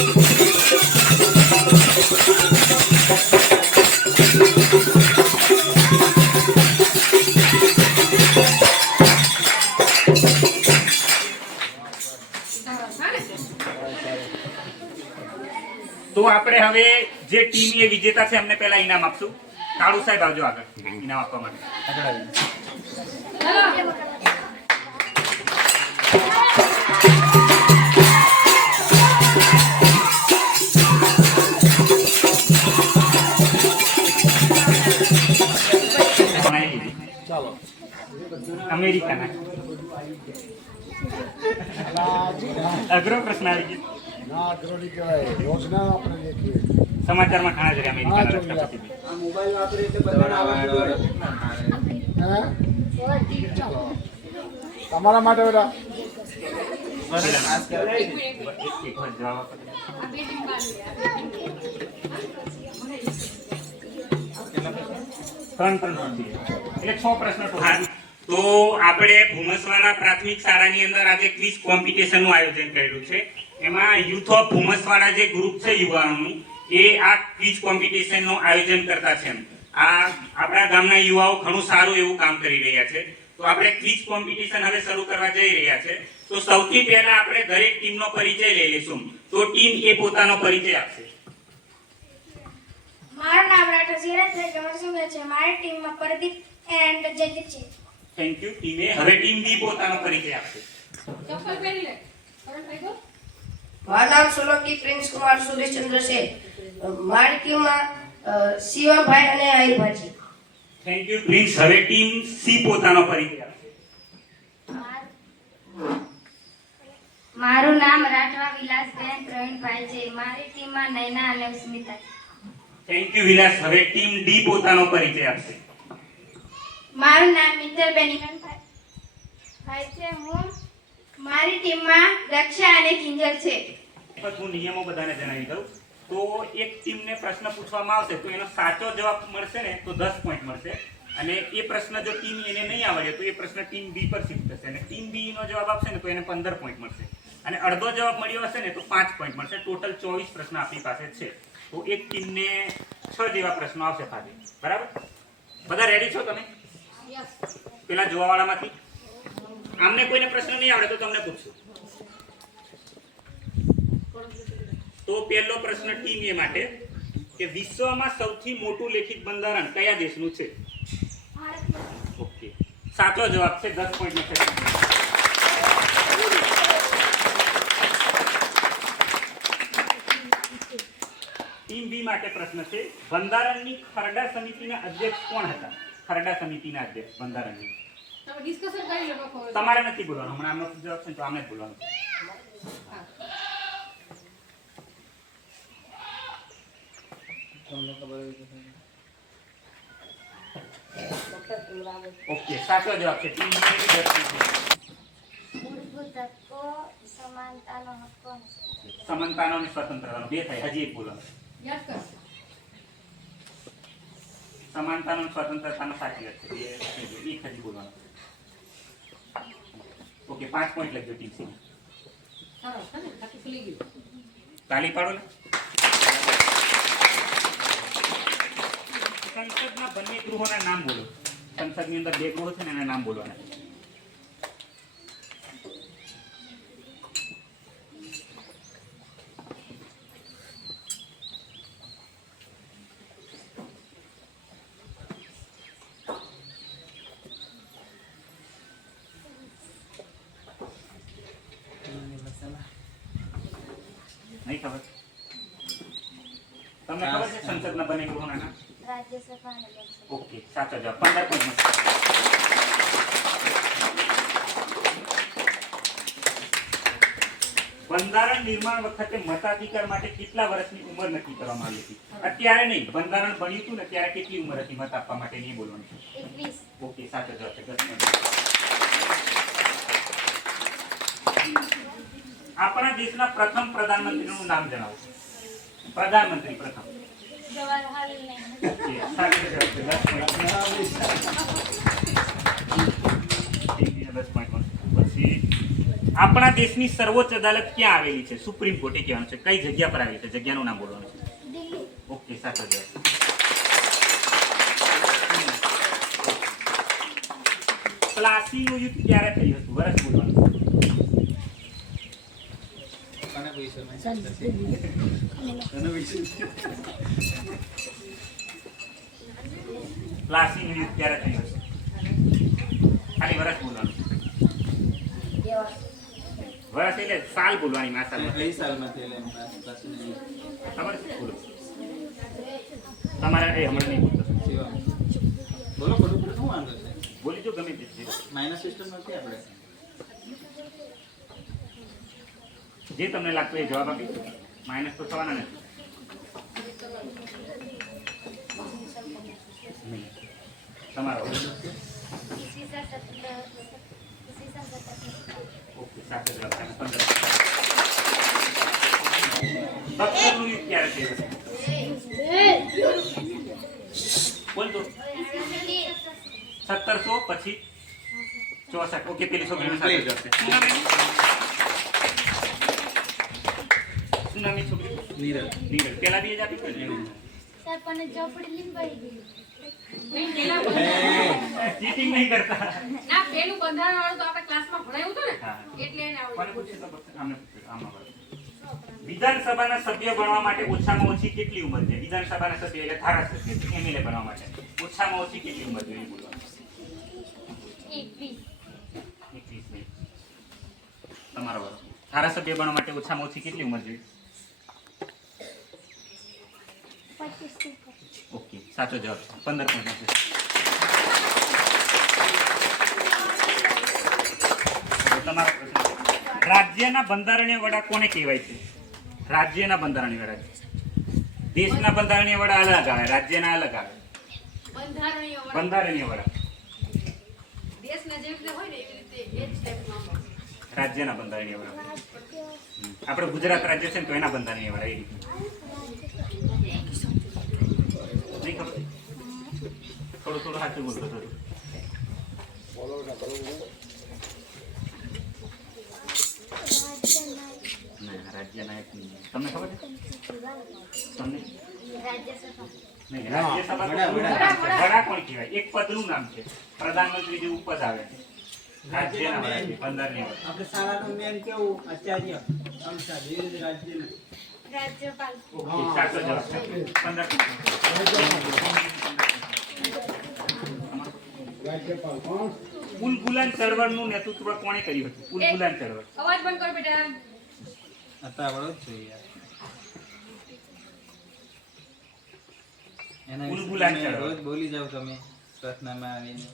તો આપણે હવે જે ટીમ એ વિજેતા છે એમને પહેલા ઇનામ આપશું. કાળુ સાહેબ આવજો આગળ ઇનામ આપવા માટે. ચાલો અમેરિકાના અઘરો પ્રશ્ન આવી ગયો. સમાચારમાં ઘણા જ અમેરિકાના રાષ્ટ્રપતિ. તમારા માટે બેટા એટલે 6 પ્રશ્નો. તો આપણે ભૂમસવાડા પ્રાથમિક શાળાની અંદર આજે ક્વિઝ કોમ્પિટિશન નું આયોજન કર્યું છે. એમાં યુથ ઓફ ભૂમસવાડા જે ગ્રુપ છે યુવાનોનું એ આ ક્વિઝ કોમ્પિટિશન નું આયોજન કરતા છે. આ આપણા ગામના યુવાઓ ઘણું સારું એવું કામ કરી રહ્યા છે. તો આપણે ક્વિઝ કોમ્પિટિશન હવે શરૂ કરવા જઈ રહ્યા છે. તો સૌથી પહેલા આપણે દરેક ટીમનો પરિચય લઈ લઈશું. તો ટીમ એ પોતાનો પરિચય આપશે. મારું નામ રાઠોડ સિરાજ છે. મારી ટીમમાં પ્રદીપ એન્ડ જયદીપ છે. થેન્ક યુ ટીમે. હવે ટીમ બી પોતાનો પરિચય આપશે. મારું નામ સોલંકી પ્રિન્સ કુમાર સુરેશચંદ્ર છે. મારી ટીમમાં શિવાભાઈ અને આયુભાઈ છે. Thank you prince. હવે ટીમ સી પોતાનો પરિચય આપશે. મારું નામ રાઠવા વિલાસબેન પ્રવીણભાઈ છે. મારી ટીમમાં નૈના અને સ્મિતા છે. થેન્ક યુ વિલાસ. હવે ટીમ ડી પોતાનો પરિચય આપશે. મારું નામ મિત્તલબેન ભાઈ છે. હું મારી ટીમમાં દક્ષા અને કિંજલ છે. હું નિયમો બધાને જણાવી દઉં. તો એક ટીમને પ્રશ્ન પૂછવામાં આવશે તો એનો સાચો જવાબ મળશે ને તો 10 પોઈન્ટ મળશે. અને એ પ્રશ્ન જો ટીમ એને નહીં આવડે તો એ પ્રશ્ન ટીમ બી પર શિફ્ટ થશે. અને ટીમ બી નો જવાબ આપશે ને તો એને 15 પોઈન્ટ મળશે. અને અડધો જવાબ મળ્યો હશે ને તો 5 પોઈન્ટ મળશે. ટોટલ 24 પ્રશ્ન આપણી પાસે છે. તો એક ટીમને 6 જેવા પ્રશ્નો આવશે ખાલી. બરાબર? બધા રેડી છો તમે? પેલા જોવાવાળામાંથી આમને કોઈને પ્રશ્ન નહીં આવડે તો તમને પૂછશું. તો પહેલો પ્રશ્ન ટીમ એ માટે કે વિશ્વમાં સૌથી મોટું લેખિત બંધારણ કયા દેશનું છે? ઓકે, સાચો જવાબ છે. 10 પોઈન્ટ મળશે. ટીમ બી માટે પ્રશ્ન છે બંધારણની ખરડા સમિતિના અધ્યક્ષ કોણ હતા? ખરડા સમિતિના અધ્યક્ષ બંધારણની. તમારે નથી બોલવાનું. હમણાં આમનો જવાબ છે તો આમને જ બોલવાનું. ઓકે, સાચો જવાબ છે. ટીમ બી. મૂળભૂત હક્કો, સમાનતાનો હક્કો અને સમાનતાનો અને સ્વતંત્રતાનો. 2 થાય. હજી એક બોલવાનું. સમાનતાનો અને સ્વતંત્રતાનો સાચી વાત છે. 2 એક હજી બોલવાનું. ઓકે, 5 પોઈન્ટ લખજો ટીમ સી. તાલી પાડો ને. સંસદના બંને ગૃહોના નામ બોલો. સંસદની અંદર 2 ગૃહો છે ને એના નામ બોલવાના. નહીં ખબર? તમને ખબર છે સંસદના બંને ગૃહોના નામ? રાજ્યસભા અને લોકસભા. ઓકે, સાચો જવાબ. 15 પોઈન્ટ. બંધારણ નિર્માણ વખતે મતાધિકાર માટે કેટલા વર્ષની ઉંમર નક્કી કરવામાં આવી હતી? અત્યારે નહીં, બંધારણ બન્યું હતું ને ત્યારે કેટલી ઉંમર હતી મત આપવા માટે? નહીં બોલવાનું. 21. ઓકે, સાચો જવાબ છે. 10 પોઈન્ટ. આપણા દેશના પ્રથમ પ્રધાનમંત્રીનું નામ જણાવો. પ્રધાનમંત્રી પ્રથમ. જવાહરલાલ નહેરુ. ઓકે, સાચો જવાબ છે. 10 પોઈન્ટ. 10 પોઈન્ટ. પછી આપણા દેશની સર્વોચ્ચ અદાલત ક્યાં આવેલી છે? સુપ્રીમ કોર્ટ એ કહેવાનું છે. કઈ જગ્યા પર આવેલી છે? જગ્યાનું નામ બોલવાનું છે. ઓકે, સાચો જવાબ. પ્લાસીનું યુદ્ધ ક્યારે થયું હતું? વર્ષ બોલવાનું છે. પ્લાસીનું યુદ્ધ ક્યારે થયું હતું? ખાલી વર્ષ બોલવાનું. વર્ષ એટલે સાલ બોલવાની. માં સાલ કઈ સાલમાં થયેલા એમ પ્લાસીનું યુદ્ધ? ખબર છે? બોલો તમારે એ હમણાં નહીં બોલતો. શિવમ. બોલો ખોટું શું વાંધો છે? બોલી જો ગમે તે માઇનસ સિસ્ટમ નથી આપણે. જે તમને લાગતું એ જવાબ આપી. માઇનસ તો થવાના નથી. નહીં. તમારો ઓકે, સાચો જવાબ છે. 15. બક્સરનું યુદ્ધ ક્યારે થયું? બોલ તો. 1700 પછી 64. ઓકે, પેલી છોકરીનો સાચો જવાબ છે. શું નામ એ છોકરી? નીરજ. નીરજ. પેલા બી જ આપી પડે ને? ચીટિંગ નહીં કરતા. ના પેલું બંધારણ વાળું તો આપણે ક્લાસમાં ભણાવ્યું હતું ને હા. એટલે એને કોને આવડ્યું. પૂછ્યું તો બસ આમને પૂછ્યું. આમાં બરાબર. વિધાનસભાના સભ્ય બનવા માટે ઓછામાં ઓછી કેટલી ઉંમર છે? વિધાનસભાના સભ્ય એટલે ધારાસભ્ય એમએલએ બનવા માટે ઓછામાં ઓછી કેટલી ઉંમર જોઈએ બોલવાનું? 21 નહીં. તમારો વારો. ધારાસભ્ય બનવા માટે ઓછામાં ઓછી કેટલી ઉંમર જોઈએ? ઓકે, સાચો જવાબ છે. 15 પોઈન્ટ છે. તમારો પ્રશ્ન છે. રાજ્યના બંધારણીય વડા કોને કહેવાય છે? રાજ્યના બંધારણીય વડા. દેશના બંધારણીય વડા અલગ આવે, રાજ્યના અલગ આવે. બંધારણીય વડા. બંધારણીય વડા દેશના જેવી રીતે હોય ને એવી રીતે એ જ ટાઈપનું હોય. રાજ્યના બંધારણીય વડા. આપણે ગુજરાત રાજ્ય છે ને તો એના બંધારણીય વડા એ રીતે. નહીં ખબર? થોડું થોડું સાચું બોલતો થોડું. ના, રાજ્યના એક નહીં. તમને ખબર છે? તમને નહીં, રાજ્યસભા તો વડા કોણ કહેવાય? એક પદનું નામ છે. પ્રધાનમંત્રી જેવું પદ આવે છે. રાજ્યના વડા છે, 15 ની વડા. આપણે શાળાનું મેન કેવું આચાર્ય અંશાદ એ રીતે રાજ્યનું રાજ્યપાલ. ઓકે, સાચો જવાબ છે. 15. ઉલગુલાન ચળવળનું નેતૃત્વ કોણે કર્યું હતું? ઉલગુલાન ચળવળ. અવાજ બંધ કરો બેટા. અત્યારે આવડો જ છે યાર. એના વિશે ઉલગુલાન તમે ચળવળ. રોજ બોલી જાવ તમે પ્રશ્નમાં આવીને.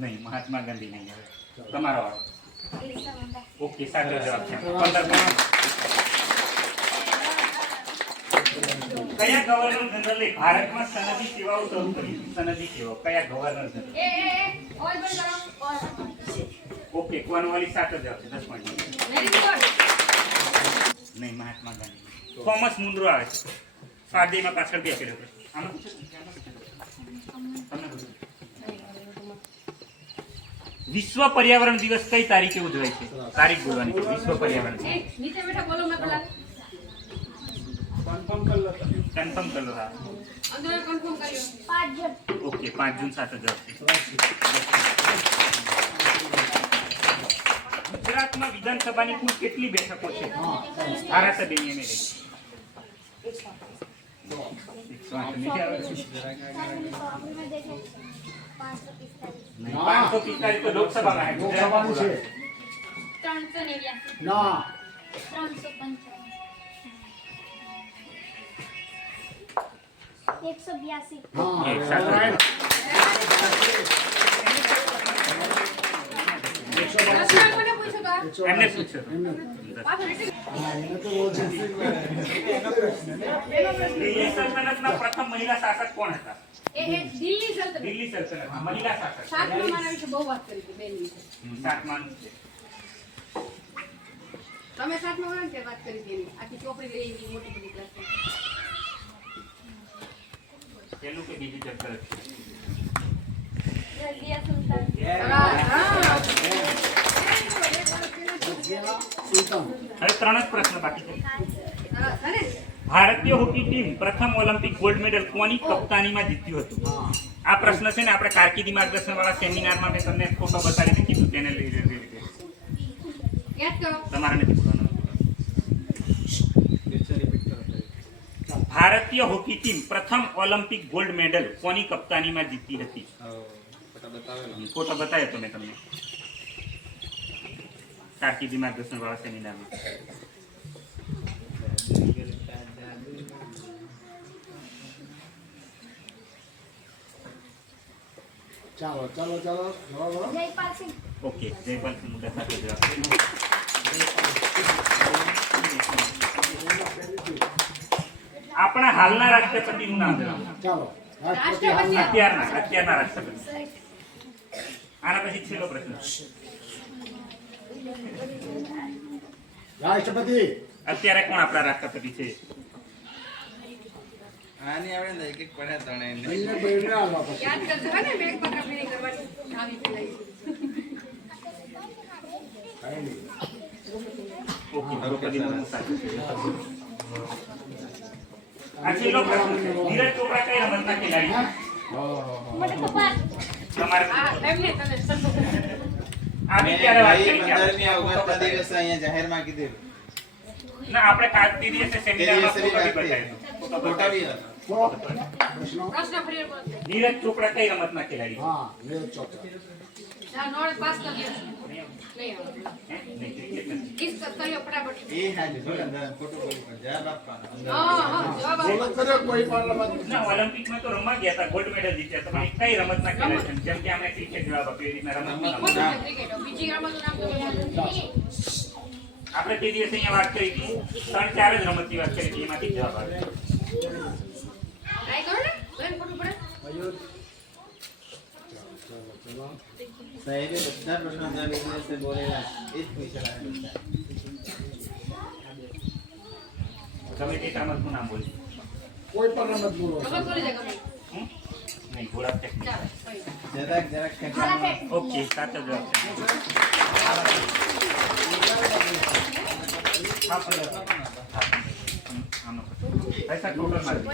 નહીં, મહાત્મા ગાંધી નહીં આવે. તમારો વારો. ઓકે, સાચો જવાબ છે. 15. કયા ગવર્નર જનરલે ભારતમાં સનદી સેવાઓ શરૂ કરી? સનદી સેવાઓ કયા ગવર્નર જનરલ? અવાજ બંધ કરો. ઓકે, કોનવાલી સાચો જવાબ છે. 10 પોઈન્ટ. Very good. નહીં, મહાત્મા ગાંધી. થોમસ મુન્દ્રો આવે છે. સ્વાધ્યાયમાં પાછળ બી આપેલો છે. આમાં પૂછો ને, તમને પૂછો. વિશ્વ પર્યાવરણ દિવસ કઈ તારીખે ઉજવાય છે? તારીખ બોલવાની છે. વિશ્વ પર્યાવરણ દિવસ. નીચે બેઠા બોલો મેં પેલા કન્ફર્મ કરી લો તમે. કન્ફર્મ કરો. હા, અંદર કન્ફર્મ કર્યો. ઓકે, 5 જૂન સાચો જવાબ છે. ગુજરાતમાં વિધાનસભાની કુલ કેટલી બેઠકો છે? ધારાસભ્યની એમએલએ. 108 નથી આવે. નહીં, 545 તો લોકસભામાં છે. ગુજરાતમાં છે. 389. ના 355. 182. એક સાચો જવાબ. પ્રશ્ન કોને પૂછ્યો તો? એમને પૂછ્યો હતો. પાછો રિપીટ. દિલ્હી સલ્તનતના પ્રથમ મહિલા શાસક કોણ હતા? એ દિલ્હી સલ્તનત. દિલ્હી સલ્તનતના મહિલા શાસક. શાકમાના વિશે બહુ વાત કરી હતી બેન વિશે. સાતમાનું છે. તમે શાકમાના વિશે વાત કરી હતી એની. આખી ચોપડી લઈ એવી મોટી બધી ક્લાસમાં. પેલું કે બીજું ચેપ્ટર છે? જલ્દીયા સુલતાન. હા. હવે 3 જ પ્રશ્ન બાકી છે. ભારતીય હોકી ટીમ પ્રથમ ઓલિમ્પિક ગોલ્ડ મેડલ કોની કપ્તાનીમાં જીત્યું હતું? આ પ્રશ્ન છે ને આપણે કારકિર્દી માર્ગદર્શન વાળા સેમિનારમાં મેં તમને ફોટો બતાવીને કીધું તેને લઈ રીતે યાદ કરો. તમારે નથી બોલવાનું. ભારતીય હોકી ટીમ પ્રથમ ઓલિમ્પિક ગોલ્ડ મેડલ કોની કપ્તાનીમાં જીતી હતી? ફોટા બતાવેલો. ફોટો બતાવ્યો તો મેં તમને કારકિર્દી માર્ગદર્શન વાળા સેમિનારમાં. ચાલો ચાલો ચાલો બરાબર. ઓકે, જયપાલ સિંહ મુદ્દા સાથે જવાબ. આપણા હાલના રાષ્ટ્રપતિનું નામ જણાવો. ચાલો રાષ્ટ્રપતિ અત્યારના રાષ્ટ્રપતિ. આના પછી છેલ્લો પ્રશ્ન. રાષ્ટ્રપતિ અત્યારે કોણ આપણા રાષ્ટ્રપતિ છે? આની આપણે ને એક એક પડ્યા ત્રણેય ને. બંને બહેનને આવવા પછી. યાદ કરજો હે ને બેગ પકડા ફેરી કરવાની આવી પેલા કાંઈ નહીં. ઓકે, દ્રૌપદી મુર્મુ સાચું છે. આ છેલ્લો પ્રશ્ન છે. નીરજ ચોપડા કઈ રમતના ખેલાડી છે? તમારે હા એમને તને આ બી ત્યારે વાત મેં કરી કે 15મી ઓગસ્ટના દિવસે અહીંયા જાહેરમાં કીધેલું. ના, આપણે કાલથી દિવસે તે સેમિનારમાં દિવસે ફોટો બી બી વાત બતાવ્યો. કરી. ફોટા બી હતા. તો પ્રશ્નો પ્રશ્ન ફરી બોલ. નીરજ ચોપડા કઈ રમતના ખેલાડી છે? હા નીરજ ચોપડા. ના નોટ પાસ કરી દે. નહીં આવે. હે? નહીં, cricket નથી. કિસ કર્યો ફટાફટ. એ હાજર જો અંદર ફોટો બોલ જવાબ આપવાનો. અંદર. હા હા જવાબ બોલો આપો. કર્યો કોઈ પણ રમત. ના, ઓલિમ્પિકમાં તો રમવા ગયા હતા, ગોલ્ડ મેડલ જીત્યા. તમે કઈ રમતના ખેલાડી છે? જેમ કે આપણે ક્રિકેટ જવાબ આપ્યો એ રીતના રમતનું નામ. ખોટું છે ક્રિકેટ. બીજી રમતનું નામ તો આપણે તે દિવસે અહીંયા વાત કરી હતી 3-4 જ રમતની વાત કરી હતી, એમાંથી જવાબ આવે. ટ્રાય કરો ને બેન ખોટું પડે. ચાલો ચાલો. સાહેબે બધા પ્રશ્નો જવાબ એક દિવસે બોલેલા એ જ પૂછેલા હતા. ગમે તે રમતનું નામ બોલી. કોઈ પણ રમત બોલો. ખબર કરી દે ગમે. હમ? નહીં, ઘોડા ફેંક નહીં. ચાલ ફરી. જરાક ખેંચવાનું. ઓકે, સાચો જવાબ છે. હા, પણ આનો. પૈસા ટોટલ મારી.